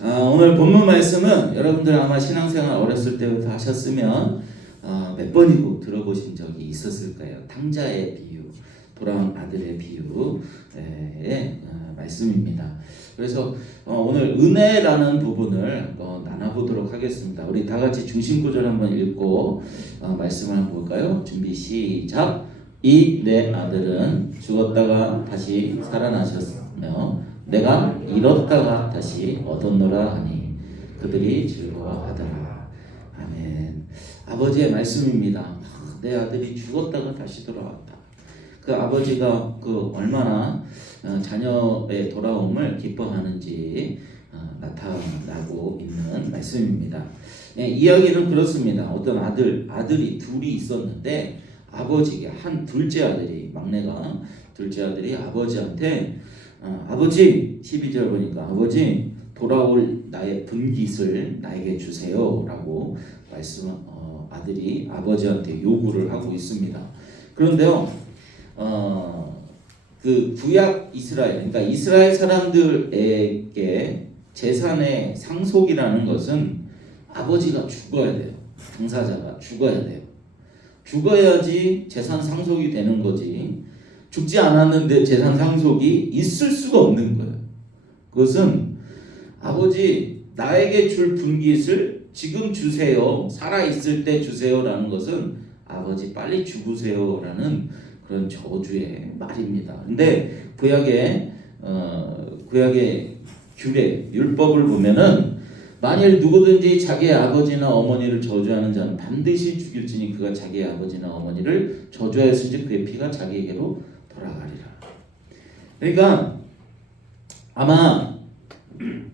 오늘 본문 말씀은 여러분들 아마 신앙생활 어렸을 때부터 하셨으면 몇 번이고 들어보신 적이 있었을 거예요. 탕자의 비유, 돌아온 아들의 비유의 말씀입니다. 그래서 오늘 은혜라는 부분을 한번 나눠보도록 하겠습니다. 우리 다 같이 중심 구절 한번 읽고 말씀을 한번 볼까요? 준비 시작. 이 내 아들은 죽었다가 다시 살아나셨으며 내가 잃었다가 다시 얻었노라 하니 그들이 즐거워하더라. 아멘. 아버지의 말씀입니다. 내 아들이 죽었다가 다시 돌아왔다. 그 아버지가 얼마나 자녀의 돌아옴을 기뻐하는지 나타나고 있는 말씀입니다. 이야기는 그렇습니다. 어떤 아들이 둘이 있었는데 아버지가 둘째 아들이, 막내가 둘째 아들이 아버지한테 아버지, 12절 보니까 아버지 돌아올 나의 분깃을 나에게 주세요 라고 아들이 아버지한테 요구를 하고 있습니다. 그런데요 그 구약 이스라엘, 그러니까 이스라엘 사람들에게 재산의 상속이라는 것은 아버지가 죽어야 돼요. 당사자가 죽어야 돼요. 죽어야지 재산 상속이 되는 거지, 죽지 않았는데 재산 상속이 있을 수가 없는 거예요. 그것은 아버지 나에게 줄 분깃을 지금 주세요, 살아있을 때 주세요라는 것은 아버지 빨리 죽으세요라는 그런 저주의 말입니다. 근데 구약의 규례, 율법을 보면은 만일 누구든지 자기의 아버지나 어머니를 저주하는 자는 반드시 죽일지니 그가 자기의 아버지나 어머니를 저주하였을지 그의 피가 자기에게로 돌아가리라. 그러니까 아마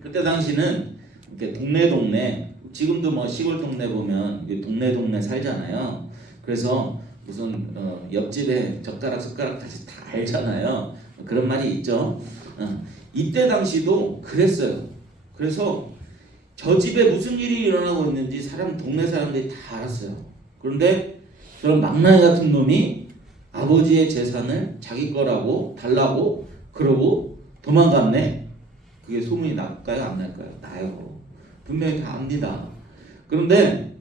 그때 당시는 이렇게 동네 지금도 뭐 시골 동네 보면 동네 살잖아요. 그래서 무슨 옆집에 젓가락 숟가락까지 다 알잖아요. 그런 말이 있죠. 이때 당시도 그랬어요. 그래서 저 집에 무슨 일이 일어나고 있는지 동네 사람들이 다 알았어요. 그런데 저런 막내 같은 놈이 아버지의 재산을 자기 거라고 달라고 그러고 도망갔네. 그게 소문이 날까요, 안 날까요? 나요. 분명히 다 압니다. 그런데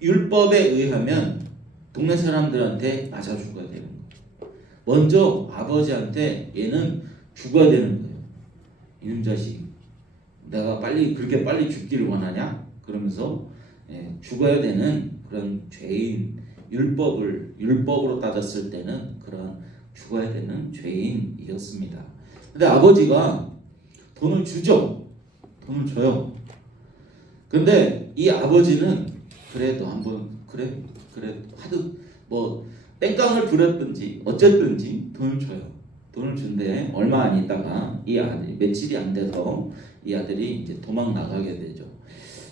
율법에 의하면 동네 사람들한테 맞아 죽어야 되는 거예요. 먼저 아버지한테 얘는 죽어야 되는 거예요. 이놈 자식, 내가 그렇게 빨리 죽기를 원하냐? 그러면서 죽어야 되는 그런 죄인, 율법으로 따졌을 때는 그런 죽어야 되는 죄인이었습니다. 근데 아버지가 돈을 주죠. 돈을 줘요. 근데 이 아버지는 그래도 한번 그래 하도 뭐 땡깡을 부렸든지 어쨌든지 돈을 줘요. 돈을 준대. 얼마 안 있다가 이 아들이, 며칠이 안 돼서 이 아들이 이제 도망 나가게 되죠.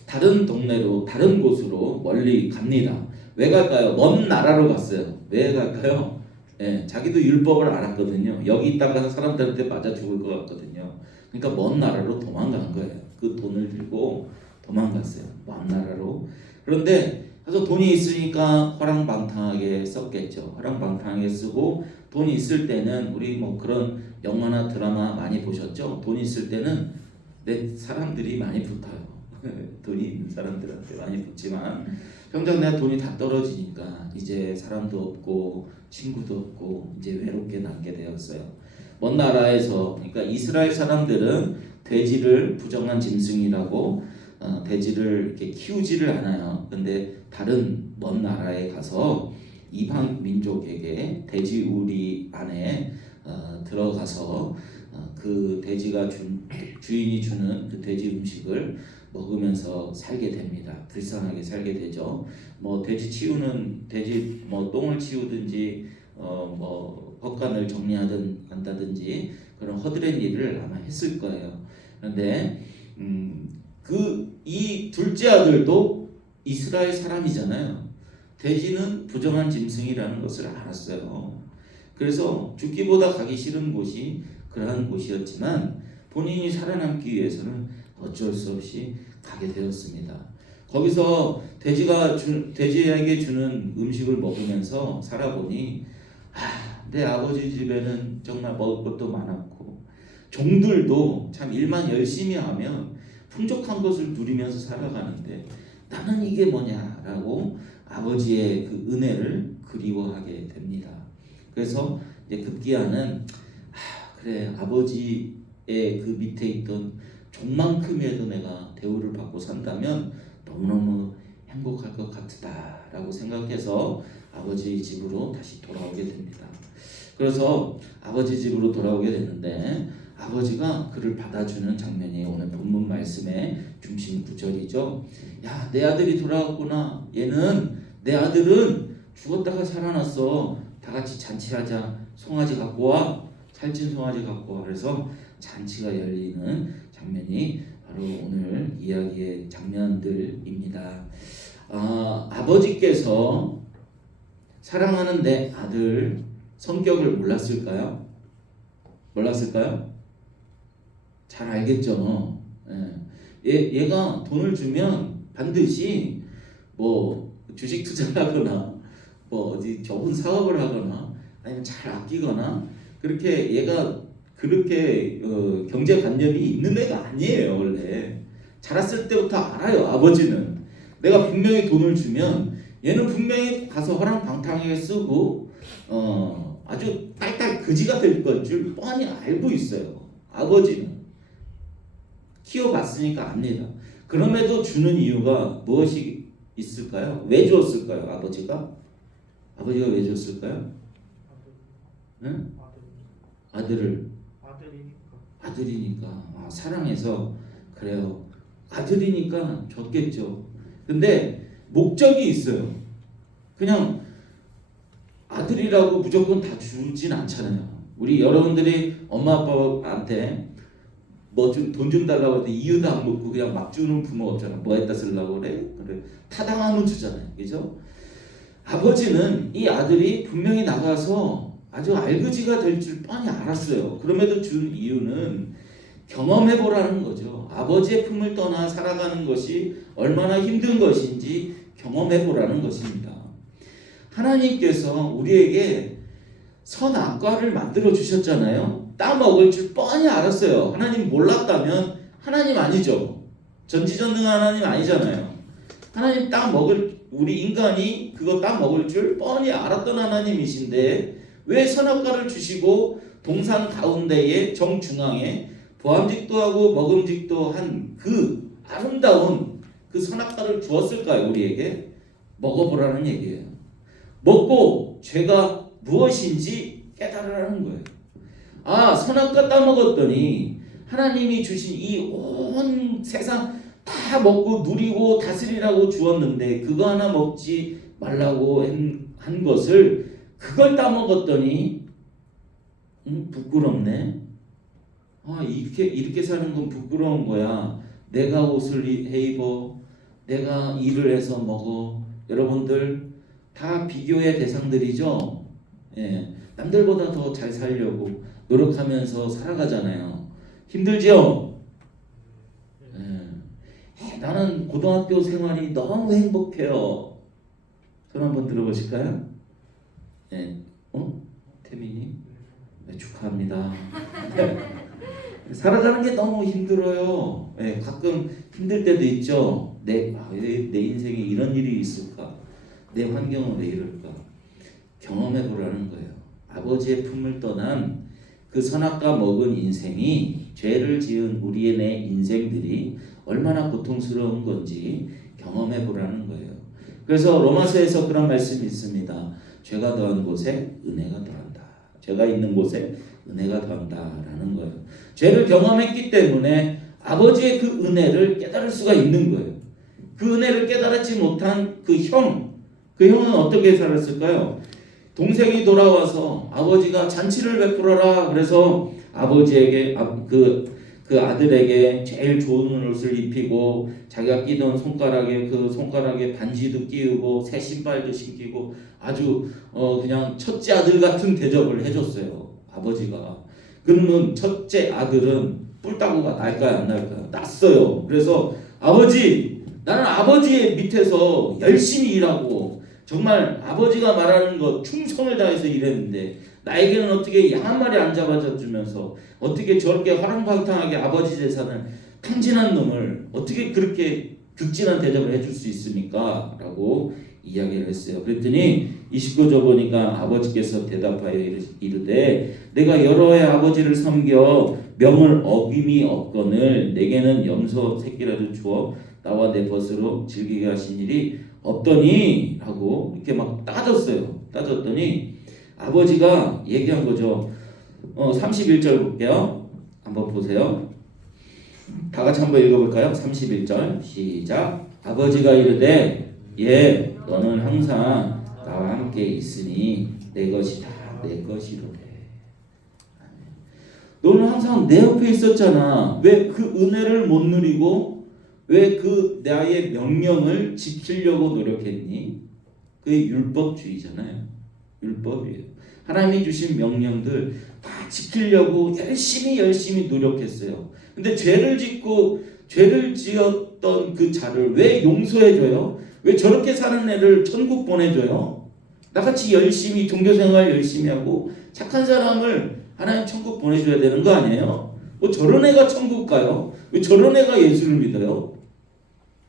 다른 동네로, 다른 곳으로 멀리 갑니다. 왜 갈까요? 먼 나라로 갔어요. 왜 갈까요? 자기도 율법을 알았거든요. 여기 있다가 사람들한테 맞아 죽을 것 같거든요. 그러니까 먼 나라로 도망간 거예요. 그 돈을 들고 도망갔어요. 먼 나라로. 그런데 그래서 돈이 있으니까 허랑방탕하게 썼겠죠. 허랑방탕하게 쓰고, 돈이 있을 때는 우리 뭐 그런 영화나 드라마 많이 보셨죠? 돈이 있을 때는 사람들이 많이 붙어요. 돈이 있는 사람들한테 많이 붙지만 평생 내가 돈이 다 떨어지니까 이제 사람도 없고 친구도 없고 이제 외롭게 남게 되었어요. 먼 나라에서, 그러니까 이스라엘 사람들은 돼지를 부정한 짐승이라고 돼지를 이렇게 키우지를 않아요. 근데 다른 먼 나라에 가서 이방 민족에게 돼지 우리 안에 들어가서 그 돼지가 주인이 주는 그 돼지 음식을 먹으면서 살게 됩니다. 불쌍하게 살게 되죠. 뭐 돼지 뭐 똥을 치우든지 뭐 헛간을 정리한다든지 그런 허드렛 일을 아마 했을 거예요. 그런데 이 둘째 아들도 이스라엘 사람이잖아요. 돼지는 부정한 짐승이라는 것을 알았어요. 그래서 죽기보다 가기 싫은 곳이 그러한 곳이었지만 본인이 살아남기 위해서는 어쩔 수 없이 가게 되었습니다. 거기서 돼지에게 주는 음식을 먹으면서 살아보니 내 아버지 집에는 정말 먹을 것도 많았고 종들도 참 일만 열심히 하면 풍족한 것을 누리면서 살아가는데 나는 이게 뭐냐라고 아버지의 그 은혜를 그리워하게 됩니다. 그래서 이제 급기야는 그래 아버지의 그 밑에 있던 종만큼이라도 내가 대우를 받고 산다면 너무너무 행복할 것 같다라고 생각해서 아버지 집으로 다시 돌아오게 됩니다. 그래서 아버지 집으로 돌아오게 되는데 아버지가 그를 받아주는 장면이 오늘 본문 말씀의 중심 구절이죠. 야, 내 아들이 돌아왔구나. 내 아들은 죽었다가 살아났어. 다 같이 잔치하자. 송아지 갖고 와. 살찐 송아지 갖고 와. 그래서 잔치가 열리는 장면이 바로 오늘 이야기의 장면들입니다. 아버지께서 사랑하는 내 아들 성격을 몰랐을까요? 잘 알겠죠. 얘가 돈을 주면 반드시 뭐 주식 투자를 하거나 뭐 어디 좋은 사업을 하거나 아니면 잘 아끼거나 그렇게 얘가 그렇게 경제관념이 있는 애가 아니에요. 원래 자랐을 때부터 알아요. 아버지는 내가 분명히 돈을 주면 얘는 분명히 가서 허랑방탕하게 쓰고 아주 딸딸 그지가 될 걸 줄 뻔히 알고 있어요. 아버지는 키워봤으니까 압니다. 그럼에도 주는 이유가 무엇이 있을까요? 왜 주었을까요? 아버지가 왜 줬을까요? 응? 아들이니까 사랑해서 그래요. 아들이니까 줬겠죠. 근데 목적이 있어요. 그냥 아들이라고 무조건 다 주진 않잖아요. 우리 여러분들이 엄마 아빠한테 뭐 돈 좀 달라고 하는데 이유도 안 묻고 그냥 막 주는 부모 없잖아. 뭐 했다 쓰려고 그래? 타당하면 주잖아요. 그죠? 아버지는 이 아들이 분명히 나가서 아주 알그지가 될 줄 뻔히 알았어요. 그럼에도 준 이유는 경험해보라는 거죠. 아버지의 품을 떠나 살아가는 것이 얼마나 힘든 것인지 경험해보라는 것입니다. 하나님께서 우리에게 선악과를 만들어 주셨잖아요. 따먹을 줄 뻔히 알았어요. 하나님 몰랐다면 하나님 아니죠. 전지전능한 하나님 아니잖아요. 하나님 우리 인간이 그거 따먹을 줄 뻔히 알았던 하나님이신데 왜 선악과를 주시고 동산 가운데에 정중앙에 보암직도 하고 먹음직도 한 그 아름다운 그 선악과를 주었을까요? 우리에게 먹어보라는 얘기예요. 먹고 죄가 무엇인지 깨달으라는 거예요. 선악과 따먹었더니 하나님이 주신 이 온 세상 다 먹고 누리고 다스리라고 주었는데 그거 하나 먹지 말라고 한 것을 그걸 따먹었더니 부끄럽네. 이렇게 사는 건 부끄러운 거야. 내가 옷을 입어, 내가 일을 해서 먹어. 여러분들 다 비교의 대상들이죠. 남들보다 더 잘 살려고 노력하면서 살아가잖아요. 힘들죠? 나는 고등학교 생활이 너무 행복해요. 손 한번 들어보실까요? 태민이? 네, 축하합니다. 살아가는 게 너무 힘들어요. 가끔 힘들 때도 있죠. 내 인생에 이런 일이 있을까? 내 환경은 왜 이럴까? 경험해보라는 거예요. 아버지의 품을 떠난 그 선악과 먹은 인생이 죄를 지은 우리의 내 인생들이 얼마나 고통스러운 건지 경험해보라는 거예요. 그래서 로마서에서 그런 말씀이 있습니다. 죄가 더한 곳에 은혜가 더한다. 죄가 있는 곳에 은혜가 더한다라는 거예요. 죄를 경험했기 때문에 아버지의 그 은혜를 깨달을 수가 있는 거예요. 그 은혜를 깨달지 못한 그 형은 어떻게 살았을까요? 동생이 돌아와서 아버지가 잔치를 베풀어라. 그래서 아버지에게 그 아들에게 제일 좋은 옷을 입히고 자기가 끼던 손가락에 반지도 끼우고 새 신발도 신기고 아주 그냥 첫째 아들 같은 대접을 해줬어요. 아버지가. 그러면 첫째 아들은 뿔따구가 날까요 안 날까요? 났어요. 그래서 나는 아버지의 밑에서 열심히 일하고 정말 아버지가 말하는 것 충성을 다해서 일했는데 나에게는 어떻게 양 한 마리 안 잡아주면서 어떻게 저렇게 화랑방탕하게 아버지 재산을 탕진한 놈을 어떻게 그렇게 극진한 대접을 해줄 수 있습니까? 라고 이야기를 했어요. 그랬더니 29절 보니까 아버지께서 대답하여 이르되 내가 여러 해 아버지를 섬겨 명을 어김이 없거늘 내게는 염소 새끼라도 주어 나와 내 벗으로 즐기게 하신 일이 없더니 하고 이렇게 막 따졌더니 아버지가 얘기한 거죠. 31절 볼게요. 한번 보세요. 다 같이 한번 읽어볼까요? 31절 시작. 아버지가 이르되 예 너는 항상 나와 함께 있으니 내 것이 다 내 것이로되. 너는 항상 내 옆에 있었잖아. 왜 그 은혜를 못 누리고 왜 그 나의 명령을 지키려고 노력했니? 그게 율법주의잖아요. 율법이에요. 하나님이 주신 명령들 다 지키려고 열심히 노력했어요. 근데 죄를 지었던 그 자를 왜 용서해줘요? 왜 저렇게 사는 애를 천국 보내줘요? 나같이 열심히 종교생활 열심히 하고 착한 사람을 하나님 천국 보내줘야 되는 거 아니에요? 뭐 저런 애가 천국 가요? 왜 저런 애가 예수를 믿어요?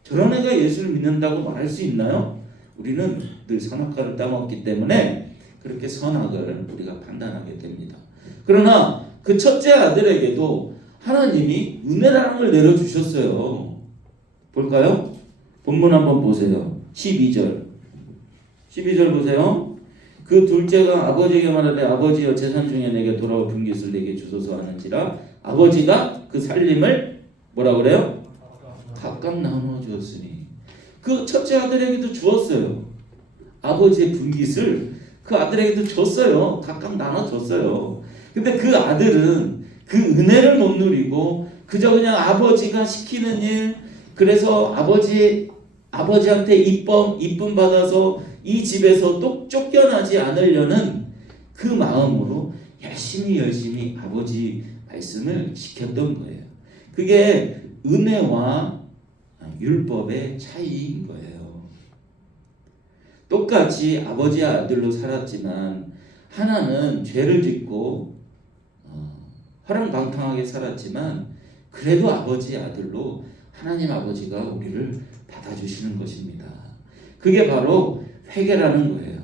저런 애가 예수를 믿는다고 말할 수 있나요? 우리는 늘 선악과를 따먹기 때문에 그렇게 선악을 우리가 판단하게 됩니다. 그러나 그 첫째 아들에게도 하나님이 은혜라는 걸 내려주셨어요. 볼까요? 본문 한번 보세요. 12절 보세요. 그 둘째가 아버지에게 말하되 아버지여 재산 중에 내게 돌아올 분깃을 내게 주소서 하는지라 아버지가 그 살림을 뭐라 그래요? 각각 나누어 주었으니. 그 첫째 아들에게도 주었어요. 아버지의 분깃을 그 아들에게도 줬어요. 각각 나눠줬어요. 근데 그 아들은 그 은혜를 못 누리고 그저 그냥 아버지가 시키는 일, 그래서 아버지한테 이쁨 받아서 이 집에서 또 쫓겨나지 않으려는 그 마음으로 열심히 아버지 말씀을 지켰던 거예요. 그게 은혜와 율법의 차이인 거예요. 똑같이 아버지의 아들로 살았지만 하나는 죄를 짓고 허랑방탕하게 살았지만 그래도 아버지의 아들로 하나님 아버지가 우리를 받아주시는 것입니다. 그게 바로 회개라는 거예요.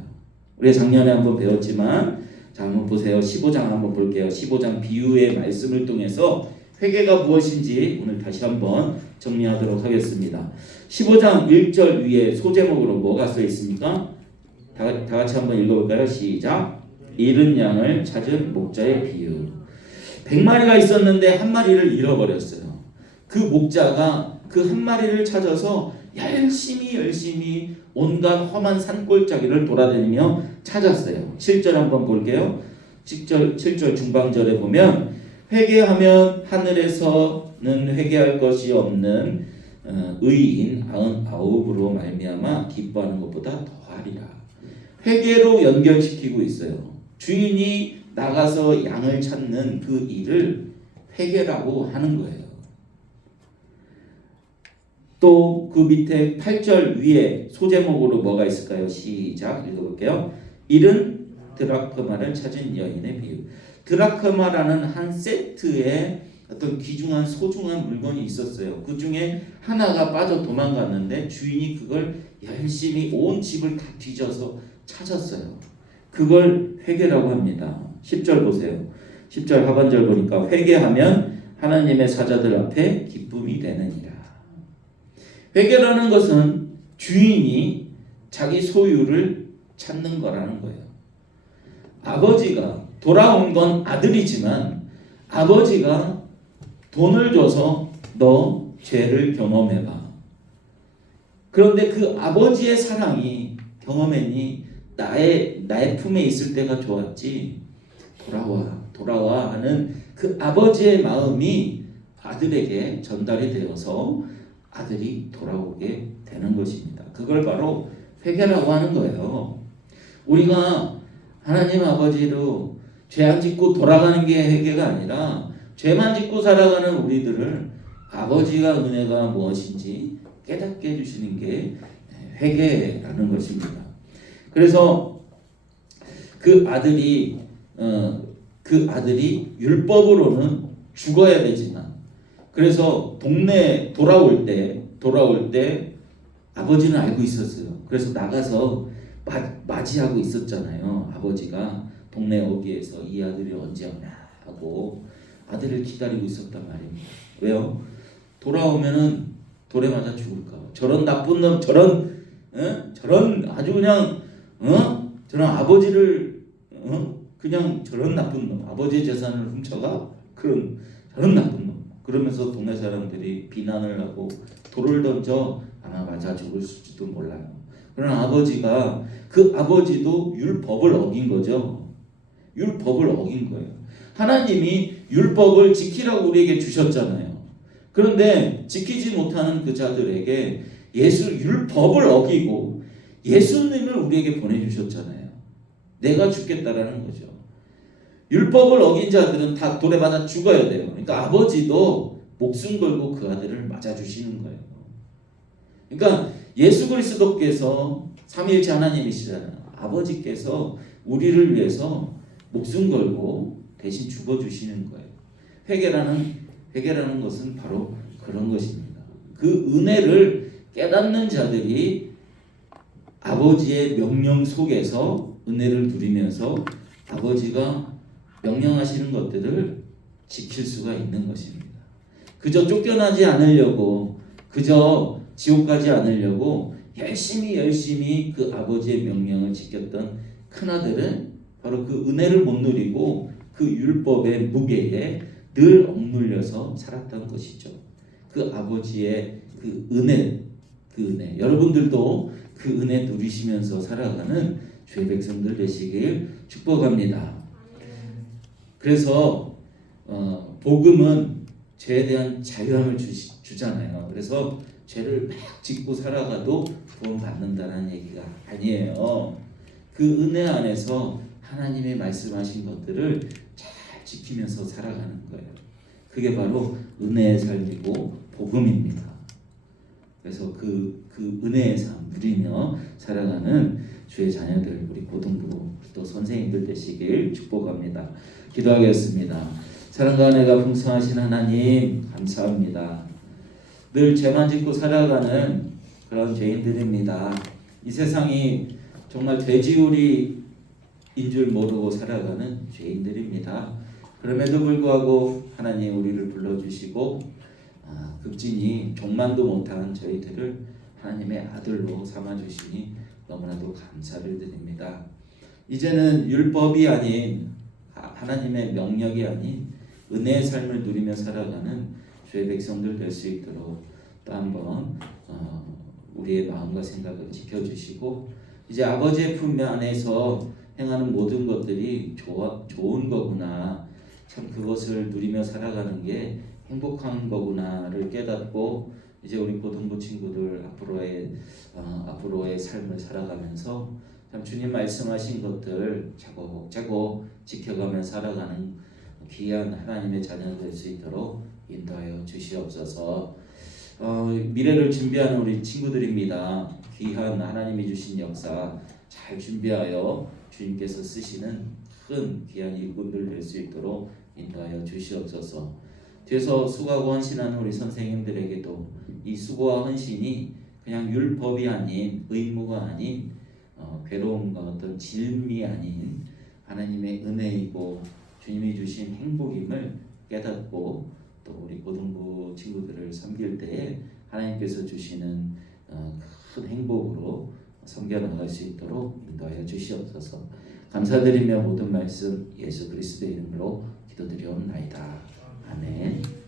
우리 작년에 한번 배웠지만 자 한번 보세요. 15장 한번 볼게요. 15장 비유의 말씀을 통해서 회개가 무엇인지 오늘 다시 한번 정리하도록 하겠습니다. 15장 1절 위에 소제목으로 뭐가 써 있습니까? 다 같이 한번 읽어볼까요? 시작. 잃은 양을 찾은 목자의 비유. 100마리가 있었는데 한 마리를 잃어버렸어요. 그 목자가 그 한 마리를 찾아서 열심히 온갖 험한 산골짜기를 돌아다니며 찾았어요. 7절 한번 볼게요. 7절 중방절에 보면 회개하면 하늘에서는 회개할 것이 없는 의인 99으로 말미암아 기뻐하는 것보다 더하리라. 회개로 연결시키고 있어요. 주인이 나가서 양을 찾는 그 일을 회개라고 하는 거예요. 또 그 밑에 8절 위에 소제목으로 뭐가 있을까요? 시작 읽어볼게요. 잃은 드라크마를 찾은 여인의 비유. 드라크마라는 한 세트에 어떤 귀중한 소중한 물건이 있었어요. 그 중에 하나가 빠져 도망갔는데 주인이 그걸 열심히 온 집을 다 뒤져서 찾았어요. 그걸 회개라고 합니다. 10절 보세요. 10절 하반절 보니까 회개하면 하나님의 사자들 앞에 기쁨이 되느니라. 회개라는 것은 주인이 자기 소유를 찾는 거라는 거예요. 아버지가 돌아온 건 아들이지만 아버지가 돈을 줘서 너 죄를 경험해봐. 그런데 그 아버지의 사랑이 경험했니? 나의 품에 있을 때가 좋았지. 돌아와 하는 그 아버지의 마음이 아들에게 전달이 되어서 아들이 돌아오게 되는 것입니다. 그걸 바로 회개라고 하는 거예요. 우리가 하나님 아버지로 죄 안 짓고 돌아가는 게 회개가 아니라 죄만 짓고 살아가는 우리들을 아버지가 은혜가 무엇인지 깨닫게 해주시는 게 회개라는 것입니다. 그래서 그 아들이 율법으로는 죽어야 되지만 그래서 동네 돌아올 때 아버지는 알고 있었어요. 그래서 나가서 맞이하고 있었잖아요. 아버지가 동네 어귀에서 이 아들이 언제 오냐 하고 아들을 기다리고 있었단 말입니다. 왜요? 돌아오면은 돌에 맞아 죽을까 봐. 저런 나쁜 놈, 저런 아주 그냥 저런 아버지를 그냥 저런 나쁜 놈, 아버지의 재산을 훔쳐가 저런 나쁜 놈. 그러면서 동네 사람들이 비난을 하고 돌을 던져 아마 맞아 죽을지도 몰라요. 그러나 그 아버지도 율법을 어긴 거죠. 율법을 어긴 거예요. 하나님이 율법을 지키라고 우리에게 주셨잖아요. 그런데 지키지 못하는 그 자들에게 율법을 어기고 예수님을 우리에게 보내주셨잖아요. 내가 죽겠다라는 거죠. 율법을 어긴 자들은 다 돌에 맞아 죽어야 돼요. 그러니까 아버지도 목숨 걸고 그 아들을 맞아주시는 거예요. 그러니까 예수 그리스도께서 삼위일체 하나님이시잖아요. 아버지께서 우리를 위해서 목숨 걸고 대신 죽어주시는 거예요. 회개라는 것은 바로 그런 것입니다. 그 은혜를 깨닫는 자들이 아버지의 명령 속에서 은혜를 누리면서 아버지가 명령하시는 것들을 지킬 수가 있는 것입니다. 그저 쫓겨나지 않으려고, 그저 지옥 가지 않으려고 열심히 그 아버지의 명령을 지켰던 큰아들은 바로 그 은혜를 못 누리고 그 율법의 무게에 늘 억눌려서 살았던 것이죠. 그 아버지의 그 은혜. 여러분들도 그 은혜 누리시면서 살아가는 주의 백성들 되시길 축복합니다. 그래서 복음은 죄에 대한 자유함을 주잖아요. 그래서 죄를 막 짓고 살아가도 구원 받는다는 얘기가 아니에요. 그 은혜 안에서 하나님의 말씀하신 것들을 잘 지키면서 살아가는 거예요. 그게 바로 은혜의 삶이고 복음입니다. 그래서 그 은혜의 삶 누리며 살아가는 주의 자녀들, 우리 고등부 또 선생님들 되시길 축복합니다. 기도하겠습니다. 사랑과 은혜가 풍성하신 하나님 감사합니다. 늘 죄만 짓고 살아가는 그런 죄인들입니다. 이 세상이 정말 돼지우리인 줄 모르고 살아가는 죄인들입니다. 그럼에도 불구하고 하나님 우리를 불러주시고 극진히 종만도 못한 저희들을 하나님의 아들로 삼아주시니 너무나도 감사를 드립니다. 이제는 율법이 아닌 하나님의 명령이 아닌 은혜의 삶을 누리며 살아가는 주의 백성들 될 수 있도록 또 한번 우리의 마음과 생각을 지켜주시고 이제 아버지의 품 안에서 행하는 모든 것들이 좋은 거구나, 참 그것을 누리며 살아가는 게 행복한 거구나를 깨닫고 이제 우리 고등부 친구들 앞으로의 삶을 살아가면서 참 주님 말씀하신 것들 차곡차곡 지켜가며 살아가는 귀한 하나님의 자녀 될 수 있도록 인도하여 주시옵소서. 미래를 준비하는 우리 친구들입니다. 귀한 하나님이 주신 역사 잘 준비하여 주님께서 쓰시는 큰 귀한 일꾼들 될 수 있도록 인도하여 주시옵소서. 뒤에서 수고하고 헌신하는 우리 선생님들에게도 이 수고와 헌신이 그냥 율법이 아닌, 의무가 아닌, 괴로움과 어떤 질미 아닌 하나님의 은혜이고 주님이 주신 행복임을 깨닫고 또 우리 고등부 친구들을 섬길 때에 하나님께서 주시는 큰 행복으로 섬겨나갈 수 있도록 인도하여 주시옵소서. 감사드리며 모든 말씀 예수 그리스도의 이름으로 기도드리옵나이다. 아멘.